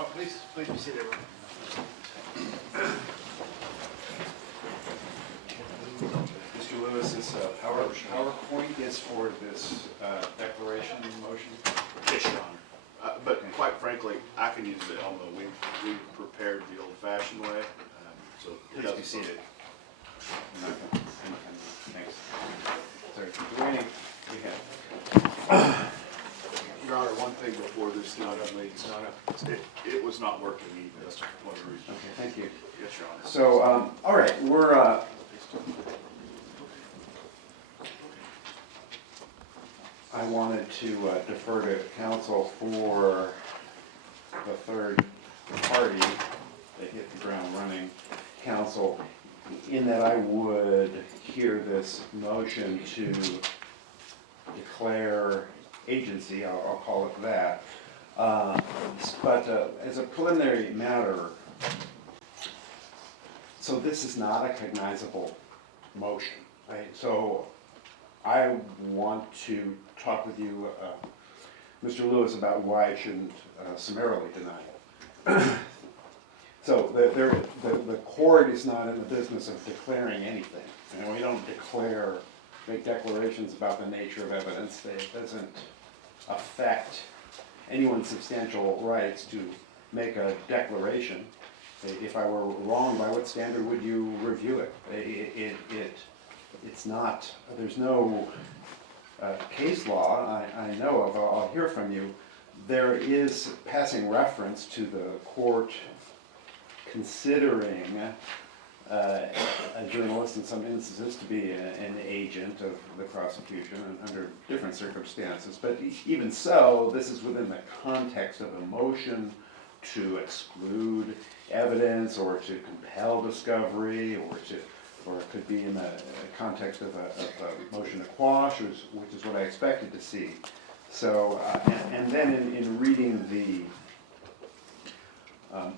Oh, please be seated, everyone. Mr. Lewis, this PowerPoint is for this declaration motion? Yes, Your Honor. But quite frankly, I can use it, although we prepared the old-fashioned way. So it Please be doesn't- seated. Thanks. Sorry, do any, we have. Your Honor, one thing before this leads, it was not working either. That's one of the reasons. Okay, thank you. Yes, Your Honor. So, all right, we're, I wanted to defer to counsel for the third party that hit the ground running, counsel, in that I would hear this motion to declare agency, I'll call it that. But as a preliminary matter, so this is not a cognizable motion, right? So I want to talk with you, Mr. Lewis, about why I shouldn't summarily deny it. So the court is not in the business of declaring anything. You know, we don't make declarations about the nature of evidence. It doesn't affect anyone's substantial rights to make a declaration. If I were wrong, by what standard would you review it? It's not, there's no case law I know of, I'll hear from you. There is passing reference to the court considering a journalist in some instances to be an agent of the prosecution under different circumstances. But even so, this is within the context of a motion to exclude evidence or to compel discovery, or it could be in the context of a motion to quash, which is what I expected to see. So, and then in reading the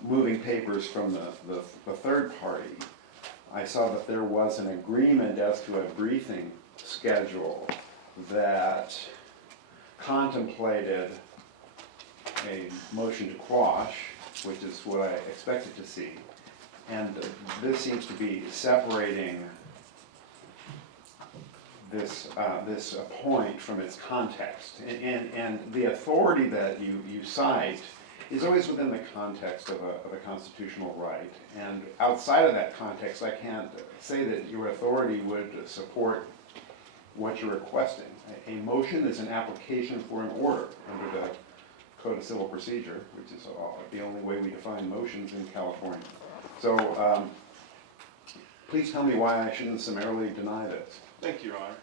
moving papers from the third party, I saw that there was an agreement as to a briefing schedule that contemplated a motion to quash, which is what I expected to see. And this seems to be separating this point from its context. And the authority that you cite is always within the context of a constitutional right. And outside of that context, I can't say that your authority would support what you're requesting. A motion is an application for an order under the Code of Civil Procedure, which is the only way we define motions in California. So please tell me why I shouldn't summarily deny this. Thank you, Your Honor.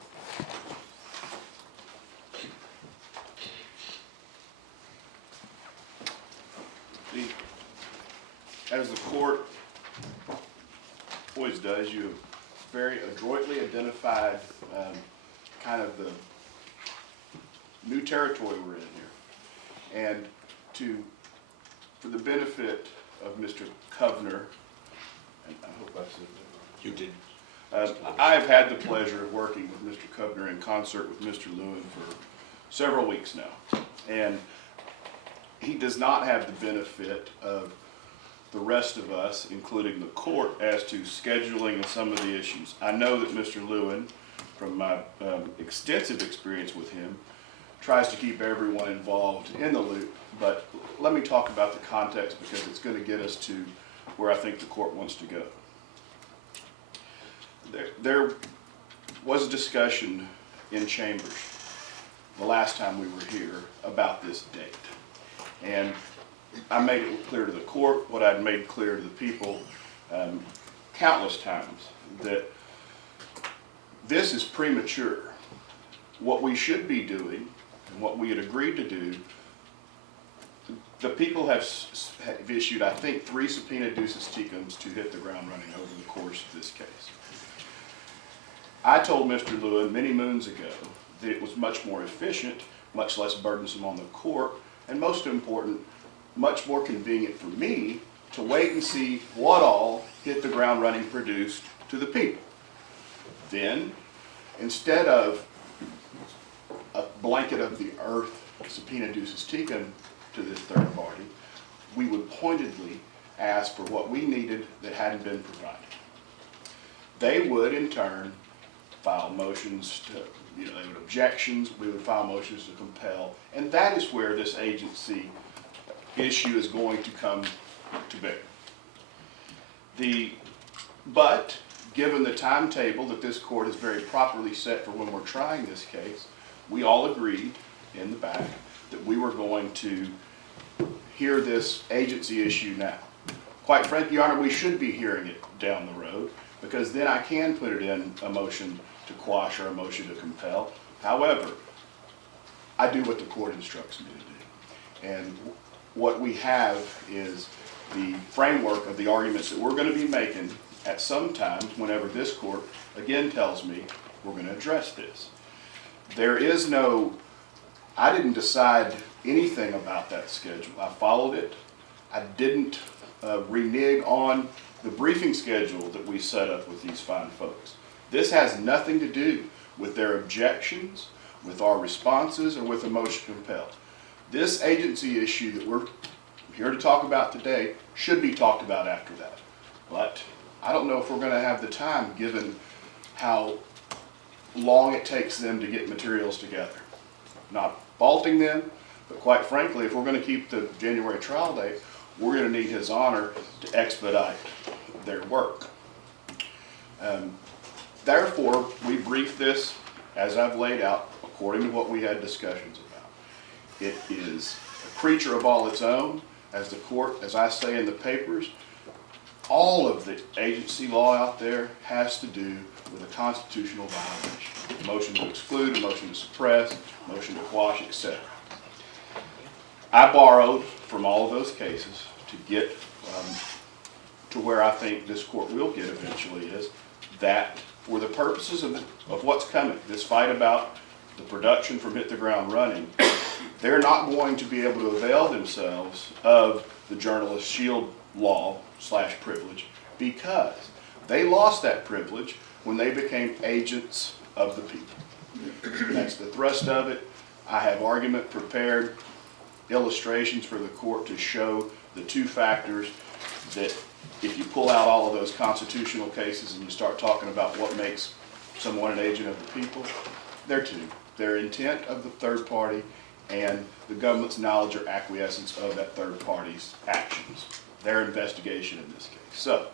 As the court always does, you have very adroitly identified kind of the new territory we're in here. And for the benefit of Mr. Kovner, and I hope I said that. You did. I have had the pleasure of working with Mr. Kovner in concert with Mr. Lewin for several weeks now. And he does not have the benefit of the rest of us, including the court, as to scheduling and some of the issues. I know that Mr. Lewin, from my extensive experience with him, tries to keep everyone involved in the loop, but let me talk about the context because it's going to get us to where I think the court wants to go. There was a discussion in chambers the last time we were here about this date. And I made it clear to the court what I'd made clear to the people countless times, that this is premature. What we should be doing and what we had agreed to do, the people have issued, I think, 3 subpoena ducis tecums to hit the ground running over the course of this case. I told Mr. Lewin many moons ago that it was much more efficient, much less burdensome on the court, and most important, much more convenient for me to wait and see what all hit the ground running produced to the people. Then, instead of a blanket of the earth subpoena ducis tecum to this third party, we would pointedly ask for what we needed that hadn't been provided. They would, in turn, file motions to, they would objections, we would file motions to compel, and that is where this agency issue is going to come to bear. But, given the timetable that this court has very properly set for when we're trying this case, we all agreed in the back that we were going to hear this agency issue now. Quite frankly, Your Honor, we should be hearing it down the road, because then I can put it in a motion to quash or a motion to compel. However, I do what the court instructs me to do. And what we have is the framework of the arguments that we're going to be making at some time whenever this court again tells me we're going to address this. There is no, I didn't decide anything about that schedule. I followed it. I didn't renege on the briefing schedule that we set up with these fine folks. This has nothing to do with their objections, with our responses, or with a motion compelled. This agency issue that we're here to talk about today should be talked about after that. But I don't know if we're going to have the time, given how long it takes them to get materials together. Not faulting them, but quite frankly, if we're going to keep the January trial date, we're going to need His Honor to expedite their work. Therefore, we briefed this, as I've laid out, according to what we had discussions about. It is a creature of all its own, as the court, as I say in the papers. All of the agency law out there has to do with a constitutional violation. A motion to exclude, a motion to suppress, a motion to quash, etc. I borrowed from all of those cases to get to where I think this court will get eventually, is that for the purposes of what's coming, this fight about the production from Hit the Ground Running, they're not going to be able to avail themselves of the journalist shield law / privilege, because they lost that privilege when they became agents of the people. That's the thrust of it. I have argument prepared, illustrations for the court to show the two factors that if you pull out all of those constitutional cases and you start talking about what makes someone an agent of the people, they're two. Their intent of the third party and the government's knowledge or acquiescence of that third party's actions, their investigation in this case. So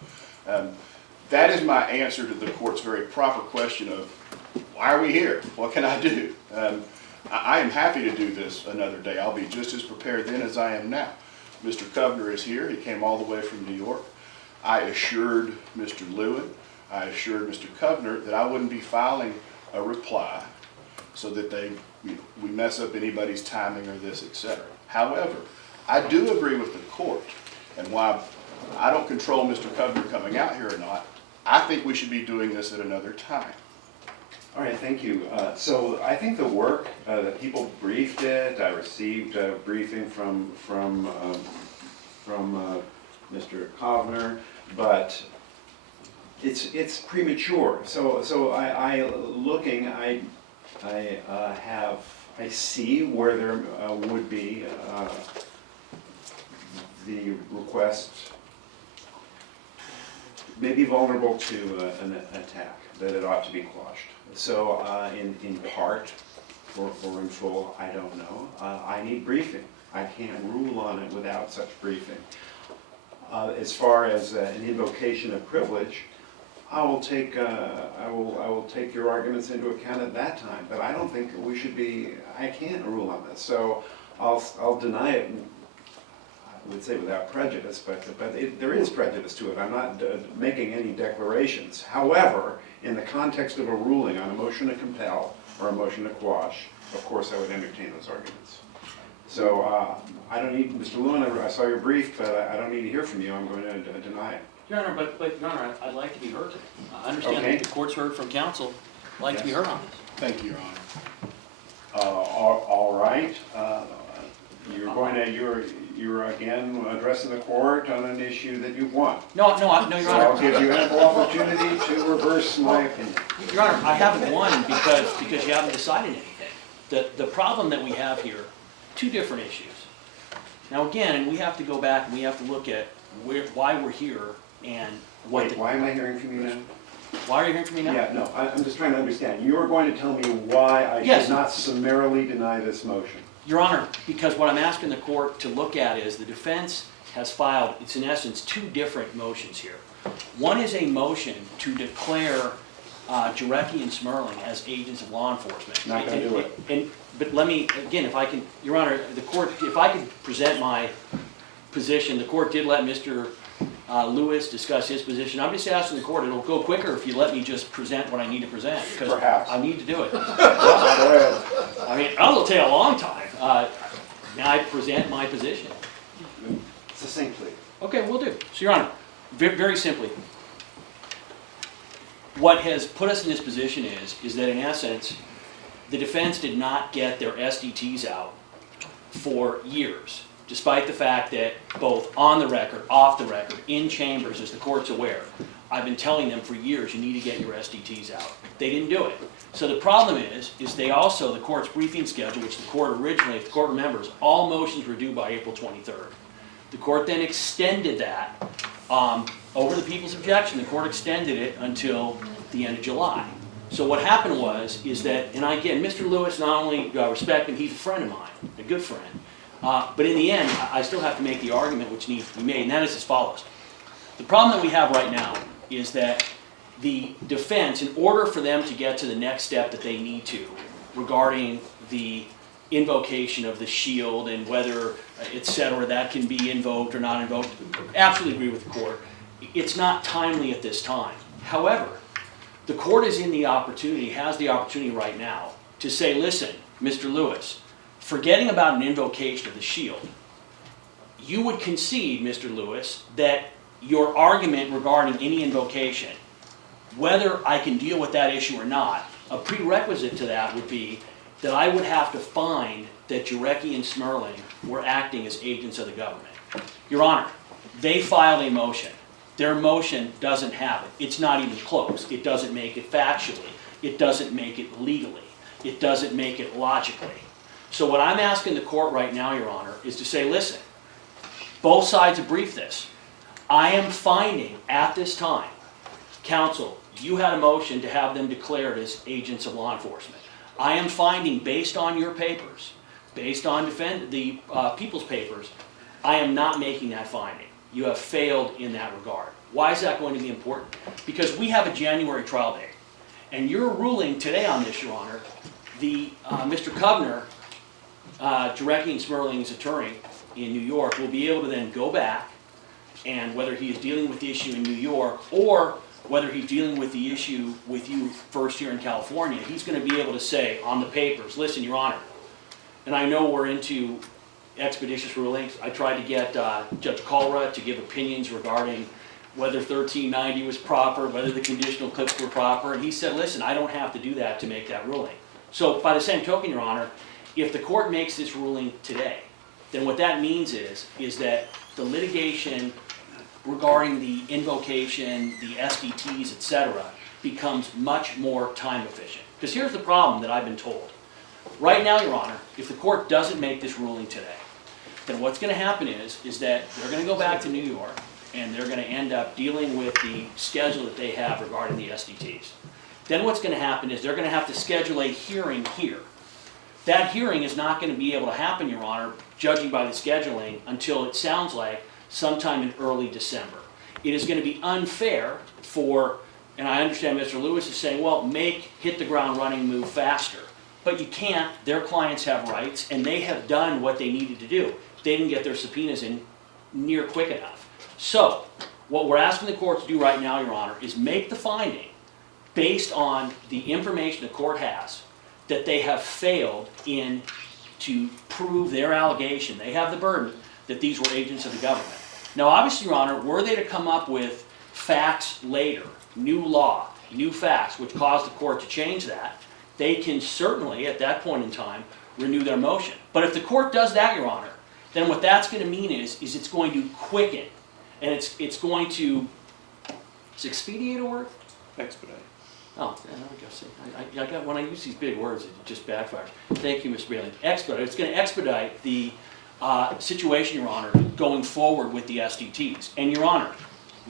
that is my answer to the court's very proper question of, why are we here? What can I do? I am happy to do this another day. I'll be just as prepared then as I am now. Mr. Kovner is here. He came all the way from New York. I assured Mr. Lewin, I assured Mr. Kovner that I wouldn't be filing a reply so that we mess up anybody's timing or this, etc. However, I do agree with the court, and while I don't control Mr. Kovner coming out here or not, I think we should be doing this at another time. All right, thank you. So I think the work, the people briefed it. I received a briefing from Mr. Kovner, but it's premature. So I see where there would be the request may be vulnerable to an attack, that it ought to be quashed. So in part or in full, I don't know. I need briefing. I can't rule on it without such briefing. As far as an invocation of privilege, I will take your arguments into account at that time. But I don't think we should be. I can't rule on this, so I'll deny it. I would say without prejudice, but there is prejudice to it. I'm not making any declarations. However, in the context of a ruling on a motion to compel or a motion to quash, of course I would entertain those arguments. So I don't need, Mr. Lewin, I saw your brief, but I don't need to hear from you. I'm going to deny it. Your Honor, but Your Honor, I'd like to be heard. I understand that the court's heard from counsel. I'd like to be heard on this. Thank you, Your Honor. All right. You're again addressing the court on an issue that you've won. No, Your Honor. So I'll give you ample opportunity to reverse my opinion. Your Honor, I haven't won because you haven't decided anything. The problem that we have here, two different issues. Now again, we have to go back and we have to look at why we're here and what Wait, why am I hearing from you now? Why are you hearing from me now? Yeah, no, I'm just trying to understand. You're going to tell me why I Yes. should not summarily deny this motion. Your Honor, because what I'm asking the court to look at is the defense has filed, it's in essence, two different motions here. One is a motion to declare Jarecki and Smerling as agents of law enforcement. Not gonna do it. But let me, again, if I can, Your Honor, the court, if I could present my position, the court did let Mr. Lewis discuss his position. I'm just asking the court, it'll go quicker if you let me just present what I need to present, because Perhaps. I need to do it. Go ahead. I mean, it'll take a long time. Now I present my position. Succinctly. Okay, we'll do. So, Your Honor, very simply, what has put us in this position is that in essence, the defense did not get their SDTs out for years, despite the fact that both on the record, off the record, in chambers, as the court's aware, I've been telling them for years, you need to get your SDTs out. They didn't do it. So the problem is they also, the court's briefing schedule, which the court originally, if the court remembers, all motions were due by April 23rd. The court then extended that, over the people's objection, the court extended it until the end of July. So what happened is that, and again, Mr. Lewis, not only do I respect him, he's a friend of mine, a good friend. But in the end, I still have to make the argument which needs to be made, and that is as follows. The problem that we have right now is that the defense, in order for them to get to the next step that they need to regarding the invocation of the shield and whether, et cetera, that can be invoked or not invoked, absolutely agree with the court. It's not timely at this time. However, the court is in the opportunity, has the opportunity right now to say, listen, Mr. Lewis, forgetting about an invocation of the shield, you would concede, Mr. Lewis, that your argument regarding any invocation, whether I can deal with that issue or not, a prerequisite to that would be that I would have to find that Jarecki and Smerling were acting as agents of the government. Your Honor, they filed a motion. Their motion doesn't have it. It's not even close. It doesn't make it factually. It doesn't make it legally. It doesn't make it logically. So what I'm asking the court right now, Your Honor, is to say, listen, both sides have briefed this. I am finding at this time, counsel, you had a motion to have them declared as agents of law enforcement. I am finding, based on your papers, based on the people's papers, I am not making that finding. You have failed in that regard. Why is that going to be important? Because we have a January trial date. And your ruling today on this, Your Honor, Mr. Kovner, Jarecki and Smerling's attorney in New York, will be able to then go back, and whether he is dealing with the issue in New York or whether he's dealing with the issue with you first here in California, he's going to be able to say on the papers, listen, Your Honor, and I know we're into expeditious rulings. I tried to get Judge Colra to give opinions regarding whether 1390 was proper, whether the conditional clips were proper, and he said, listen, I don't have to do that to make that ruling. So by the same token, Your Honor, if the court makes this ruling today, then what that means is that the litigation regarding the invocation, the SDTs, etc., becomes much more time efficient. Because here's the problem that I've been told. Right now, Your Honor, if the court doesn't make this ruling today, then what's going to happen is that they're going to go back to New York and they're going to end up dealing with the schedule that they have regarding the SDTs. Then what's going to happen is they're going to have to schedule a hearing here. That hearing is not going to be able to happen, Your Honor, judging by the scheduling, until it sounds like sometime in early December. It is going to be unfair for, and I understand Mr. Lewis is saying, well, hit the ground running, move faster. But you can't. Their clients have rights, and they have done what they needed to do. They didn't get their subpoenas in near quick enough. So, what we're asking the court to do right now, Your Honor, is make the finding, based on the information the court has, that they have failed to prove their allegation. They have the burden that these were agents of the government. Now, obviously, Your Honor, were they to come up with facts later, new law, new facts, which caused the court to change that, they can certainly, at that point in time, renew their motion. But if the court does that, Your Honor, then what that's going to mean is it's going to quicken, and it's going to, is expedite a word? Expedite. Oh, yeah, there we go. See, when I use these big words, it just backfires. Thank you, Mr. Bailey. Expedite. It's going to expedite the situation, Your Honor, going forward with the SDTs. And Your Honor,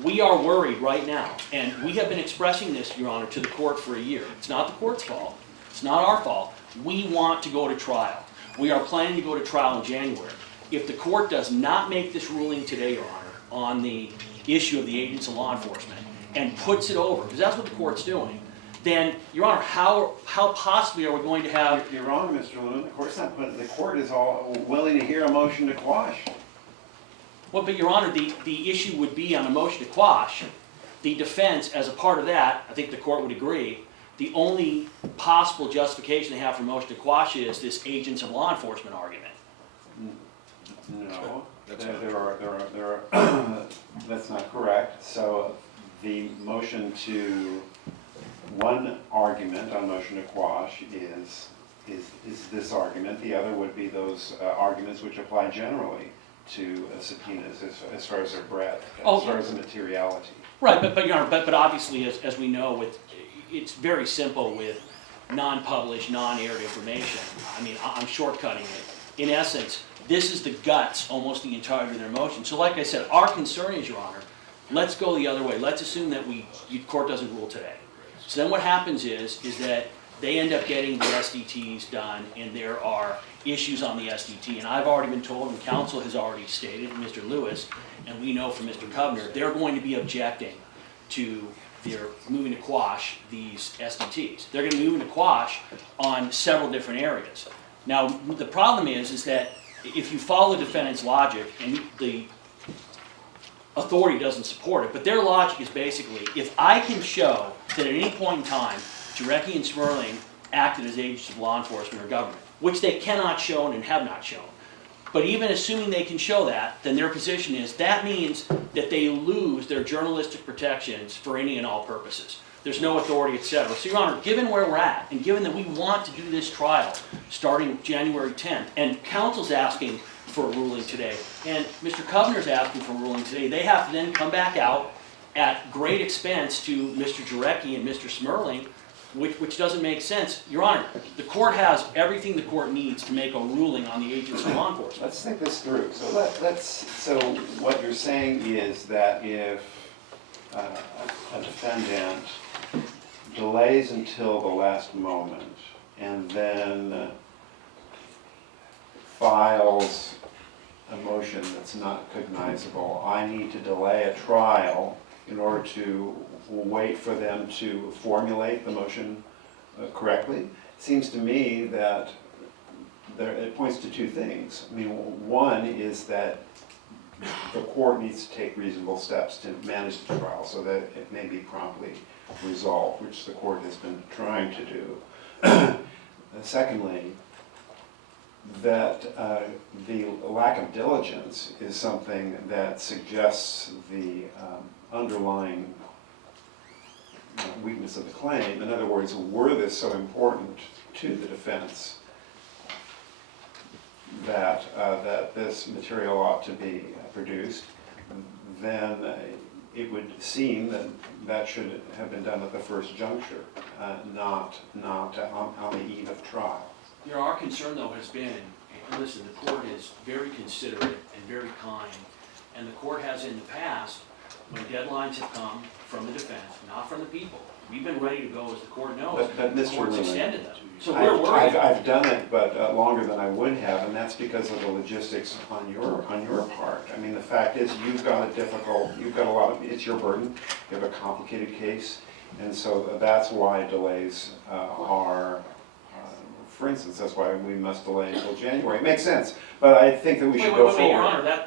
we are worried right now, and we have been expressing this, Your Honor, to the court for a year. It's not the court's fault. It's not our fault. We want to go to trial. We are planning to go to trial in January. If the court does not make this ruling today, Your Honor, on the issue of the agents of law enforcement and puts it over, because that's what the court's doing, then, Your Honor, how possibly are we going to have... You're wrong, Mr. Lewin. The court's not, but the court is all willing to hear a motion to quash. Well, but Your Honor, the issue would be on a motion to quash. The defense, as a part of that, I think the court would agree, the only possible justification they have for a motion to quash is this agents of law enforcement argument. No, there are, that's not correct. So the motion to, one argument on motion to quash is this argument. The other would be those arguments which apply generally to subpoenas as far as their breadth, as far as the materiality. Right, but Your Honor, but obviously, as we know, it's very simple with non-published, non-aired information. I mean, I'm shortcutting it. In essence, this is the guts, almost the entirety of their motion. So like I said, our concern is, Your Honor, let's go the other way. Let's assume that the court doesn't rule today. So then what happens is that they end up getting the SDTs done, and there are issues on the SDT. And I've already been told, and counsel has already stated, Mr. Lewis, and we know from Mr. Kovner, they're going to be objecting to their moving to quash these SDTs. They're going to be moving to quash on several different areas. Now, the problem is that if you follow the defendant's logic, and the authority doesn't support it, but their logic is basically, if I can show that at any point in time, Jarecki and Smerling acted as agents of law enforcement or government, which they cannot show and have not shown, but even assuming they can show that, then their position is that means that they lose their journalistic protections for any and all purposes. There's no authority, etc. So, Your Honor, given where we're at, and given that we want to do this trial starting January 10th, and counsel's asking for a ruling today, and Mr. Kovner's asking for a ruling today, they have to then come back out at great expense to Mr. Jarecki and Mr. Smerling, which doesn't make sense. Your Honor, the court has everything the court needs to make a ruling on the agents of law enforcement. Let's think this through. So what you're saying is that if a defendant delays until the last moment and then files a motion that's not cognizable, I need to delay a trial in order to wait for them to formulate the motion correctly. Seems to me that it points to two things. I mean, one is that the court needs to take reasonable steps to manage the trial so that it may be promptly resolved, which the court has been trying to do. Secondly, that the lack of diligence is something that suggests the underlying weakness of the claim. In other words, were this so important to the defense that this material ought to be produced, then it would seem that should have been done at the first juncture, not on the eve of trial. Our concern, though, has been, and listen, the court is very considerate and very kind, and the court has in the past, when deadlines have come from the defense, not from the people, we've been ready to go, as the court knows. But the Mr. court's Lewin, extended them. So we're worried. I've done it, but longer than I would have, and that's because of the logistics on your part. I mean, the fact is, you've got a lot of, it's your burden. You have a complicated case, and so that's why delays are. For instance, that's why we must delay until January. It makes sense, but I think that we should go forward. Wait, Your Honor,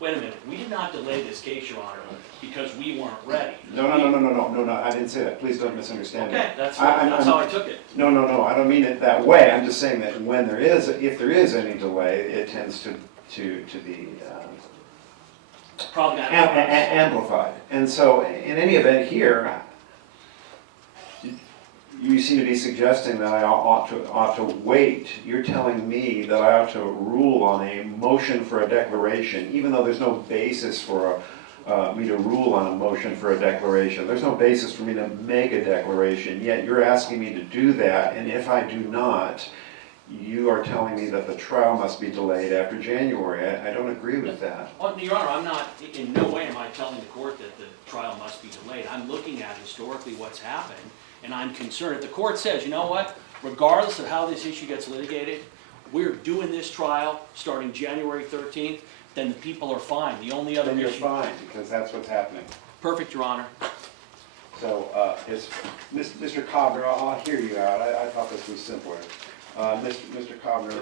wait a minute. We did not delay this case, Your Honor, because we weren't ready. No, I didn't say that. Please don't misunderstand me. Okay, that's how I took it. No, I don't mean it that way. I'm just saying that when if there is any delay, it tends to be amplified. And so, in any event here, you seem to be suggesting that I ought to wait. You're telling me that I ought to rule on a motion for a declaration, even though there's no basis for me to rule on a motion for a declaration. There's no basis for me to make a declaration, yet you're asking me to do that, and if I do not, you are telling me that the trial must be delayed after January. I don't agree with that. Well, Your Honor, I'm not, in no way am I telling the court that the trial must be delayed. I'm looking at historically what's happened, and I'm concerned. If the court says, you know what, regardless of how this issue gets litigated, we're doing this trial starting January 13th, then the people are fine. The only other Then you're issue... fine, because that's what's happening. Perfect, Your Honor. So, Mr. Cobner, I'll hear you out. I thought this was simpler. Mr. Cobner,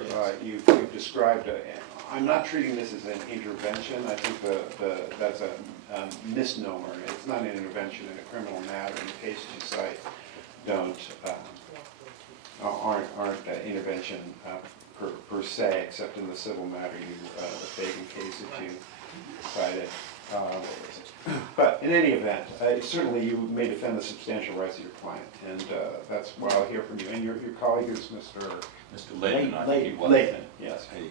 you've described, I'm not treating this as an intervention. I think that's a misnomer. It's not an intervention in a criminal matter. And the cases you cite aren't intervention per se, except in the civil matter, the Fagan case that you cited. But in any event, certainly you may defend the substantial rights of your client, and that's what I'll hear from you. And your colleague is Mr. Layton, I think he was. Layton, yes. A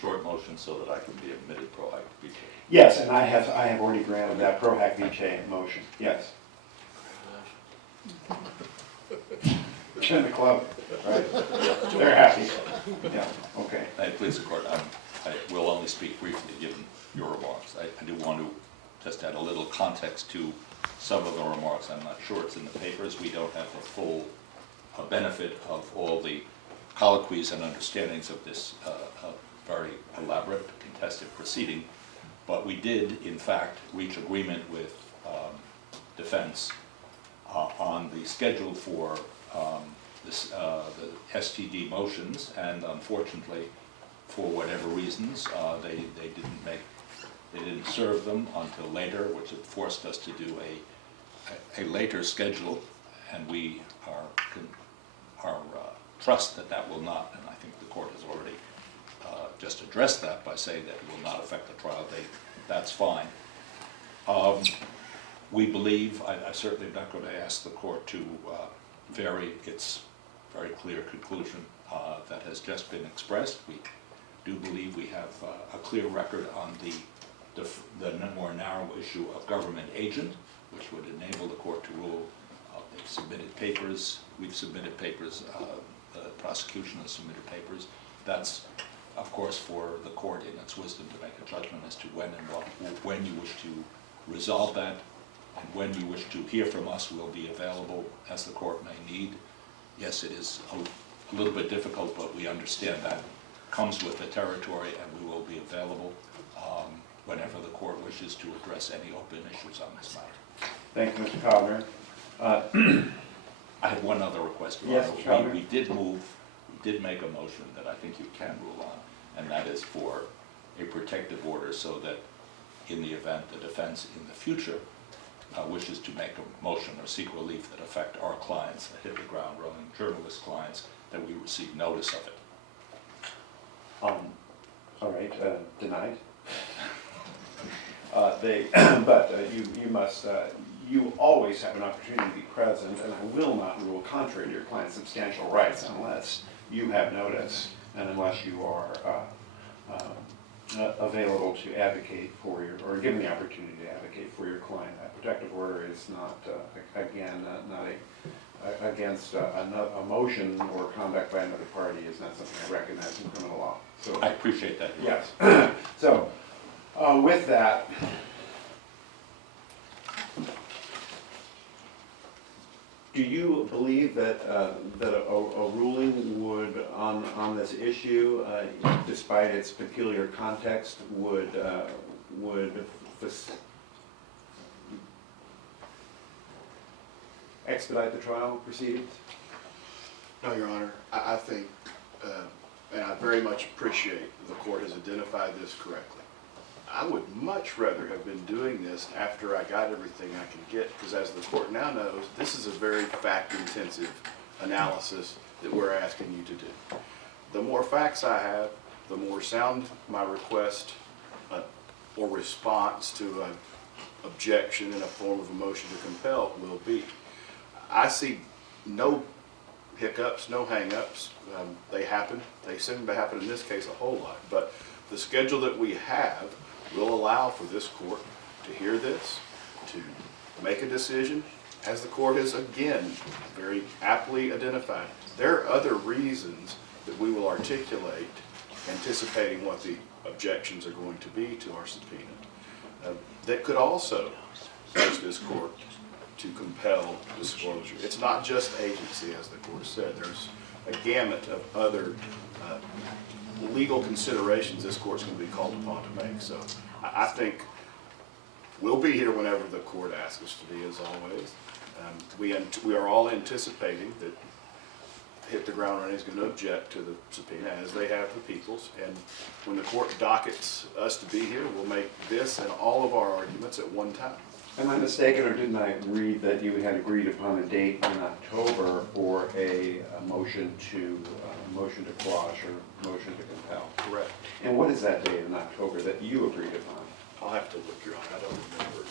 short motion so that I can be admitted pro hac vice. Yes, and I have already granted that pro hac vice motion, yes. In the club, right? They're happy. Yeah, okay. Please, the court, I will only speak briefly given your remarks. I do want to just add a little context to some of the remarks. I'm not sure it's in the papers. We don't have the full benefit of all the colloquies and understandings of this very elaborate contested proceeding, but we did, in fact, reach agreement with defense on the schedule for the STD motions, and unfortunately, for whatever reasons, they didn't serve them until later, which had forced us to do a later schedule, and we are trust that will not, and I think the court has already just addressed that by saying that it will not affect the trial date. That's fine. We believe, I certainly am not going to ask the court to vary its very clear conclusion that has just been expressed. We do believe we have a clear record on the more narrow issue of government agent, which would enable the court to rule. They've submitted papers, we've submitted papers, the prosecution has submitted papers. That's, of course, for the court in its wisdom to make a judgment as to when you wish to resolve that, and when you wish to hear from us will be available as the court may need. Yes, it is a little bit difficult, but we understand that comes with the territory, and we will be available whenever the court wishes to address any open issues on this matter. Thank you, Mr. Cobner. I have one other request. Yes, Mr. Cobner. We did make a motion that I think you can rule on, and that is for a protective order so that in the event the defense in the future wishes to make a motion or seek relief that affect our clients, that hit the ground running, journalist clients, that we receive notice of it. All right, denied. But you must, you always have an opportunity to be present, and I will not rule contrary to your client's substantial rights unless you have notice and unless you are available to advocate for your, or given the opportunity to advocate for your client. A protective order is not, again, not against a motion or conduct by another party is not something I recognize in criminal law. So I appreciate that. yes. So with that, do you believe that a ruling would on this issue, despite its peculiar context, would expedite the trial proceedings? No, Your Honor, I think, and I very much appreciate the court has identified this correctly. I would much rather have been doing this after I got everything I can get, because as the court now knows, this is a very fact-intensive analysis that we're asking you to do. The more facts I have, the more sound my request or response to an objection in a form of a motion to compel will be. I see no hiccups, no hang-ups. They happen. They seem to happen in this case a whole lot. But the schedule that we have will allow for this court to hear this, to make a decision, as the court has again very aptly identified. There are other reasons that we will articulate, anticipating what the objections are going to be to our subpoena, that could also urge this court to compel disclosure. It's not just agency, as the court said. There's a gamut of other legal considerations this court's going to be called upon to make. So I think we'll be here whenever the court asks us to be, as always. We are all anticipating that Hit the Ground Running is going to object to the subpoena, as they have the people's. And when the court dockets us to be here, we'll make this and all of our arguments at one time. Am I mistaken, or didn't I read that you had agreed upon a date in October for a motion to quash or motion to compel? Correct. And what is that date in October that you agreed upon? I'll have to look, Your Honor. I don't remember.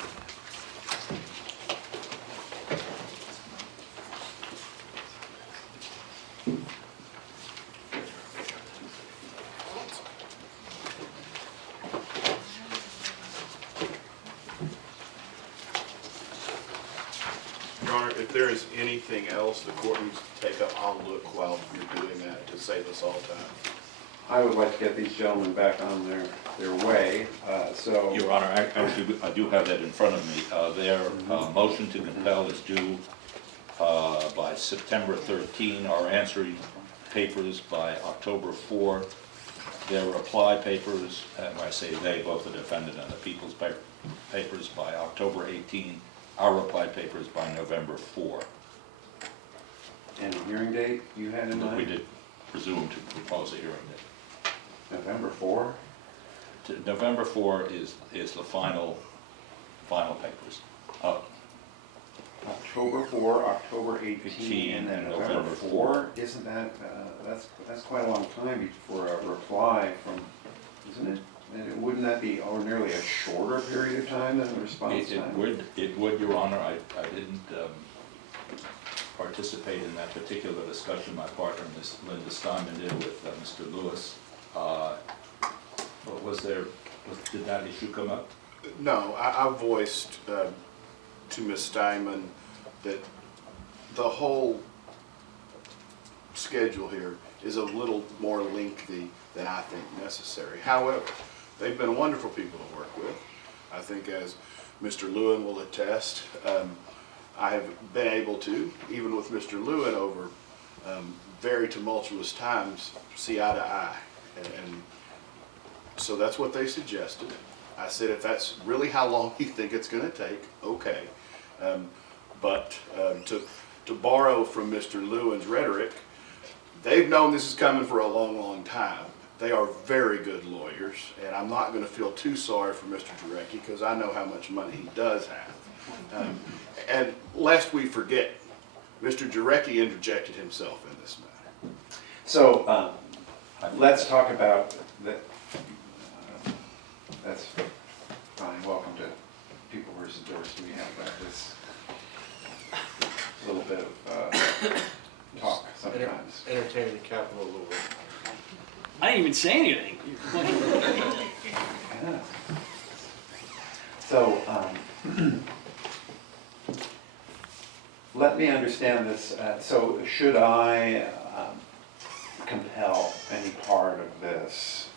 Your Honor, if there is anything else the court needs to take up, I'll look while you're doing that to save us all time. I would like to get these gentlemen back on their way, so. Your Honor, actually, I do have that in front of me. Their motion to compel is due by September 13, our answering papers by October 4, their reply papers, and I say they, both the defendant and the people's papers, by October 18, our reply papers by November 4. And the hearing date you had in mind? We did presume to propose a hearing date. November 4? November 4 is the final papers. October 4, October 18, and then November 4? Isn't that, that's quite a long time for a reply from, isn't it? And wouldn't that be ordinarily a shorter period of time than the response time? It would, Your Honor. I didn't participate in that particular discussion. My partner, Ms. Linda Steinman, did with Mr. Lewis. Did that issue come up? No, I voiced to Ms. Steinman that the whole schedule here is a little more lengthy than I think necessary. However, they've been wonderful people to work with. I think, as Mr. Lewin will attest, I have been able to, even with Mr. Lewin over very tumultuous times, see eye to eye. And so that's what they suggested. I said, if that's really how long you think it's going to take, okay. But to borrow from Mr. Lewin's rhetoric, they've known this is coming for a long, long time. They are very good lawyers, and I'm not going to feel too sorry for Mr. Jarecki because I know how much money he does have. And lest we forget, Mr. Jarecki interjected himself in this matter. So let's talk about that. That's fine. Welcome to People versus Durst. We have this little bit of talk sometimes. Entertaining the capital of the world. I didn't even say anything. Yeah. So let me understand this. So should I compel any part of this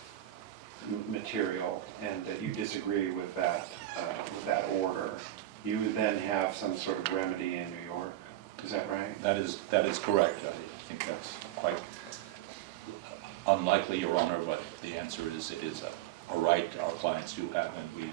material, and that you disagree with that order, you then have some sort of remedy in New York? Is that right? That is correct. I think that's quite unlikely, Your Honor, but the answer is it is a right our clients do have, and we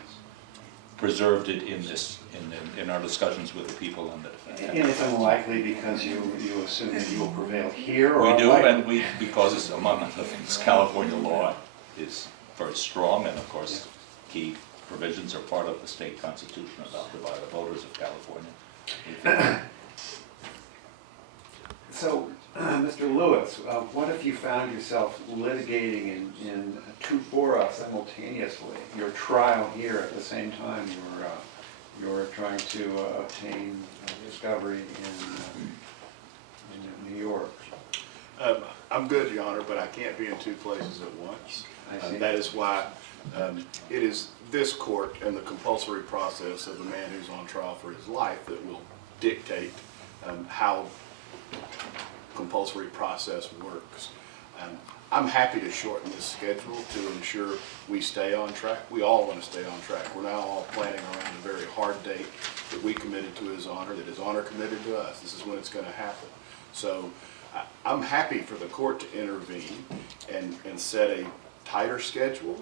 preserved it in our discussions with the people and the defendant. And it's unlikely because you assume that you will prevail here, or we do, unlikely? and because it's, among other things, California law is very strong, and of course key provisions are part of the state constitution adopted by the voters of California. So, Mr. Lewis, what if you found yourself litigating in two fora simultaneously? Your trial here at the same time you're trying to obtain discovery in New York. I'm good, Your Honor, but I can't be in two places at once. I see. That is why it is this court and the compulsory process of the man who's on trial for his life that will dictate how compulsory process works. I'm happy to shorten this schedule to ensure we stay on track. We all want to stay on track. We're now all planning around a very hard date that we committed to His Honor, that His Honor committed to us. This is when it's going to happen. So I'm happy for the court to intervene and set a tighter schedule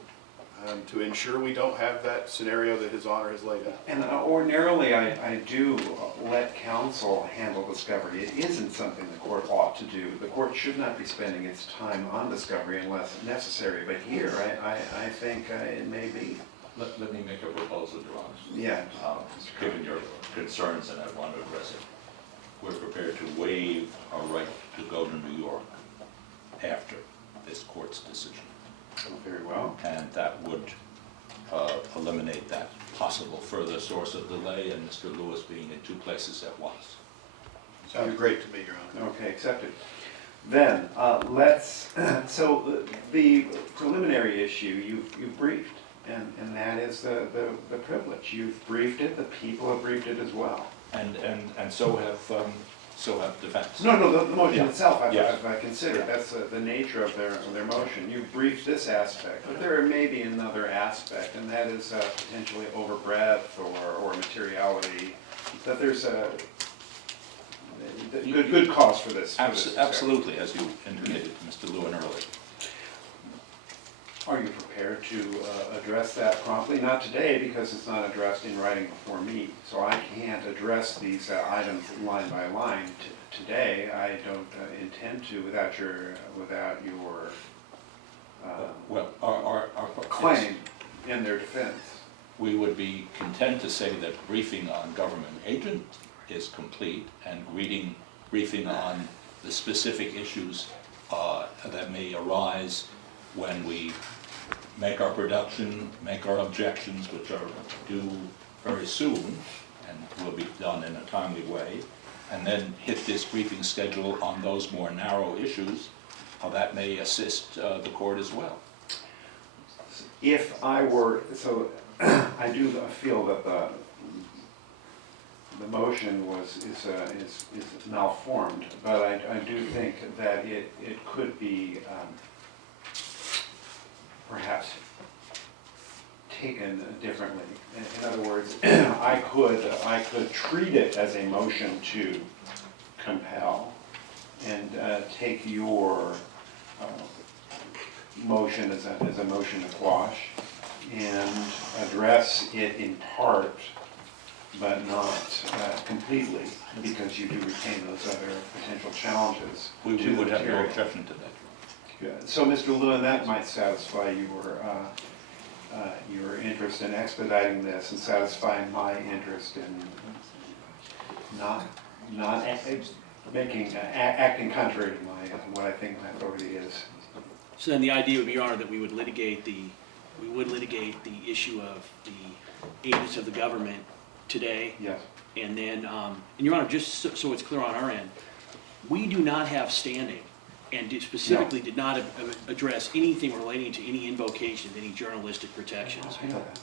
to ensure we don't have that scenario that His Honor has laid out. And ordinarily, I do let counsel handle discovery. It isn't something the court ought to do. The court should not be spending its time on discovery unless necessary, but here, I think it may be. Let me make a proposal, Your Honor. Yeah. Given your concerns, and I want to address it, we're prepared to waive our right to go to New York after this court's decision. Very well. And that would eliminate that possible further source of delay and Mr. Lewis being in two places at once. Sounds great to me, Your Honor. Okay, accepted. Then, let's, so the preliminary issue you've briefed, and that is the privilege. You've briefed it, the people have briefed it as well. And so have defense. No, the motion Yeah. itself, Yes. I consider, that's the nature of their motion. You've briefed this aspect, but there may be another aspect, and that is potentially overbreadth or materiality, that there's a good cause for this. Absolutely, as you indicated to Mr. Lewin earlier. Are you prepared to address that promptly? Not today, because it's not addressed in writing before me. So I can't address these items line by line today. I don't intend to without your Well, our claim in their defense. we would be content to say that briefing on government agent is complete and briefing on the specific issues that may arise when we make our production, make our objections, which are due very soon and will be done in a timely way, and then hit this briefing schedule on those more narrow issues, how that may assist the court as well. If I were, so I do feel that the motion is malformed, but I do think that it could be perhaps taken differently. In other words, I could treat it as a motion to compel and take your motion as a motion to quash and address it in part, but not completely, because you do retain those other potential challenges. We would have no objection to that. Good. So, Mr. Lewin, that might satisfy your interest in expediting this and satisfying my interest in not acting contrary to what I think my authority is. So then the idea would be, Your Honor, that we would litigate the issue of the agents of the government today. Yes. And then, and Your Honor, just so it's clear on our end, we do not have standing and specifically did not address anything relating to any invocation of any journalistic protections. I know that.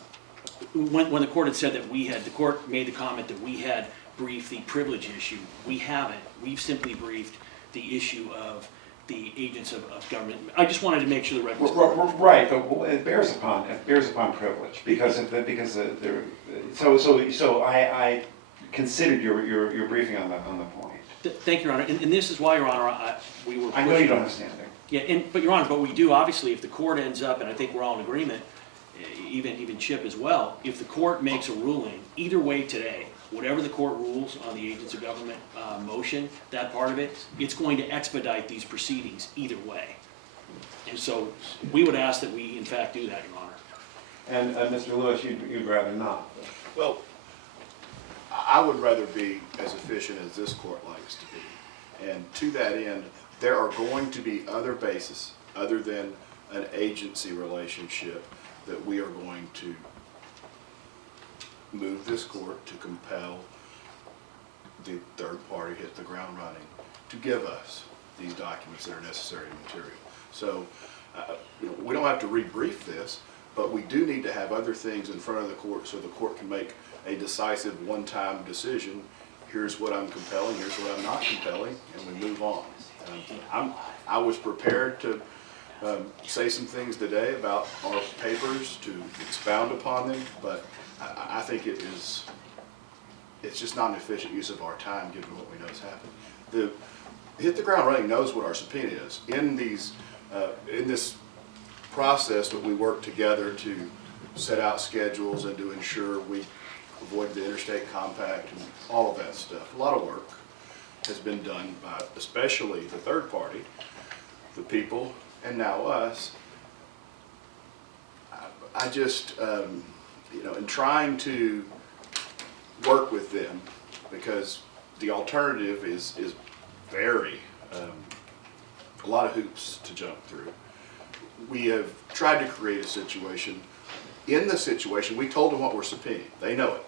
When the court had said that the court made the comment that we had briefed the privilege issue, we haven't. We've simply briefed the issue of the agents of government. I just wanted to make sure the record was clear. Right, but it bears upon privilege because so I considered your briefing on the point. Thank you, Your Honor. And this is why, Your Honor, we were. I know you don't have standing. Yeah, but Your Honor, but we do obviously. If the court ends up, and I think we're all in agreement, even Chip as well. If the court makes a ruling either way today, whatever the court rules on the agents of government motion, that part of it, it's going to expedite these proceedings either way. And so we would ask that we, in fact, do that, Your Honor. And Mr. Lewis, you'd rather not. Well, I would rather be as efficient as this court likes to be. And to that end, there are going to be other bases other than an agency relationship that we are going to move this court to compel the third party hit the ground running to give us these documents that are necessary material. So we don't have to rebrief this, but we do need to have other things in front of the court so the court can make a decisive one-time decision. Here's what I'm compelling, here's what I'm not compelling, and we move on. I was prepared to say some things today about our papers to expound upon them, but I think it's just not an efficient use of our time given what we know has happened. The Hit the Ground Running knows what our subpoena is. In this process that we work together to set out schedules and to ensure we avoid the interstate compact and all of that stuff. A lot of work has been done by especially the third party, the people, and now us. I just, in trying to work with them, because the alternative is very, a lot of hoops to jump through. We have tried to create a situation. In the situation, we told them what we're subpoenaing. They know it.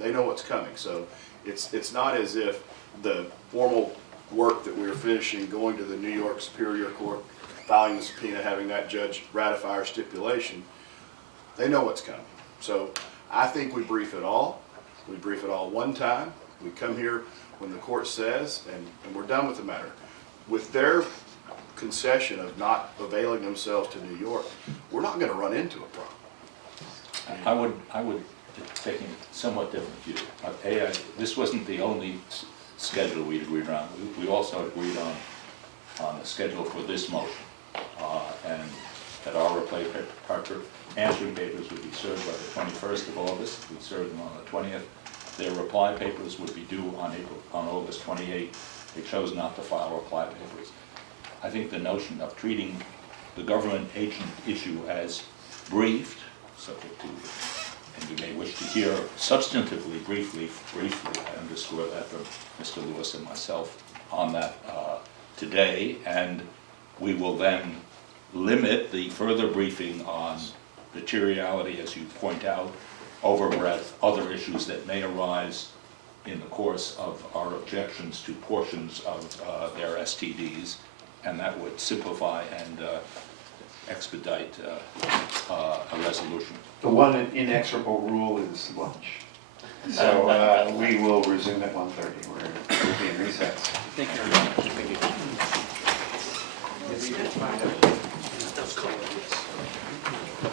They know what's coming. So it's not as if the formal work that we're finishing, going to the New York Superior Court, filing the subpoena, having that judge ratify our stipulation, they know what's coming. So I think we brief it all. We brief it all one time. We come here when the court says, and we're done with the matter. With their concession of not availing themselves to New York, we're not going to run into a problem. I would take a somewhat different view. This wasn't the only schedule we'd agreed on. We also agreed on a schedule for this motion, and that our reply paper answering papers would be served by the 21st of August. We'd serve them on the 20th. Their reply papers would be due on August 28th. They chose not to file reply papers. I think the notion of treating the government agent issue as briefed, subject to, and you may wish to hear substantively, briefly, I underscore that from Mr. Lewis and myself on that today, and we will then limit the further briefing on materiality, as you point out, overbreadth, other issues that may arise in the course of our objections to portions of their STDs, and that would simplify and expedite a resolution. The one inexorable rule is lunch. So we will resume at 1:30.